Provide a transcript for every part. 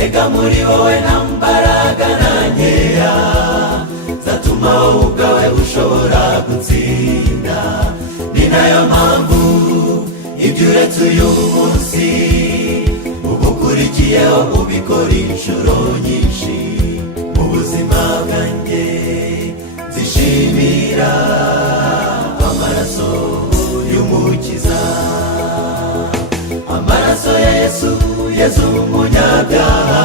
erega muri wowe nta mbaraga na nkeya zatuma wowe ubwawe ushobora gutsinda. Ni nayo mpamvu ibyo uretse uyu munsi uba ukurikiyeho ubikora inshuro nyinshi. Mu buzima bwanjye nzishimira amaraso y'umukiza, amaraso ya Yesu, Yesu umunyabyaha,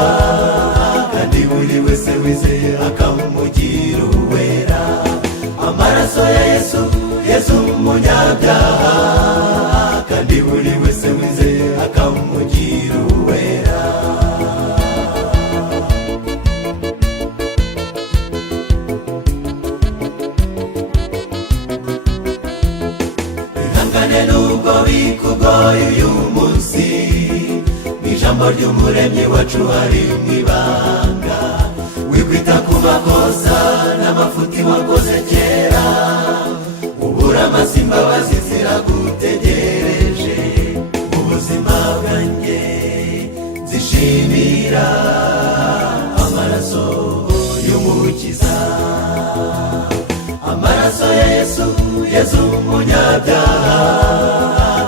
kandi buri wese wizeye akamugira uwera. Amaraso ya Yesu, Yesu umunyabyaha, kandi buri wese wizeye akamugira uwera. Ihangane nubwo bikugoye uyu munsi, ijambo ry'umuremyi wacu hari mwibanga. Wikwita ku makosa n'amafuti wakoze kera, ubura amasi imbabazi ziragutegereje. Mu buzima bwanjye nzishimira amaraso y'umukiza, amaraso ya Yesu, Yesu umunyabyaha,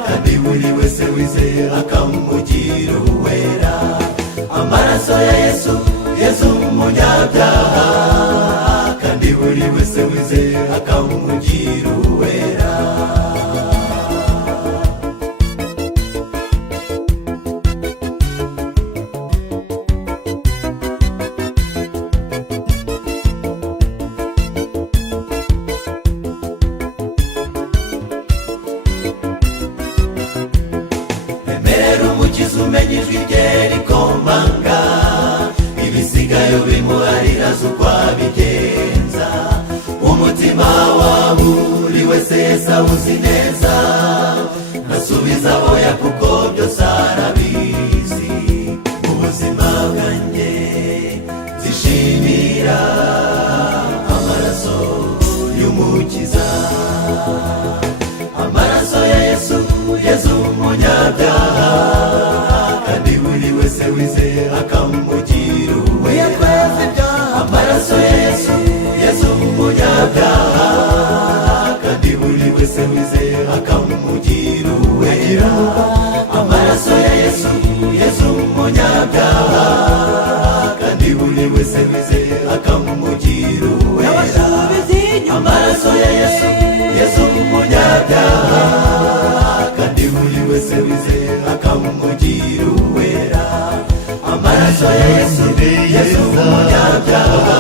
kandi buri wese wizeye akamugira uwera. Amaraso ya Yesu, Yesu umunyabyaha, kandi buri wese wizeye akamugira uwera. Umukiza umenya ijwi rye rikomanga, ibisigaye bimuharira z'uko abigenza. Umutima wa buri wese Yesu awuzi neza, ntasubiza aboya kuko byose arabizi. Mu buzima bwanjye nzishimira amaraso y'umukiza, amaraso ya Yesu, Yesu umunyabyaha, kandi buri wese wizeye akamugira uwera. Amaraso ya Yesu, Yesu umunyabyaha, kandi buri wese wizeye akamugira uwera. Amaraso ya Yesu, Yesu umunyabyaha, kandi buri wese wizeye akamugira uwera. Amaraso ya Yesu, Yesu umunyabyaha, kandi buri wese wizeye akamugira uwera. Amaraso ya Yesu, Yesu umunyabyaha,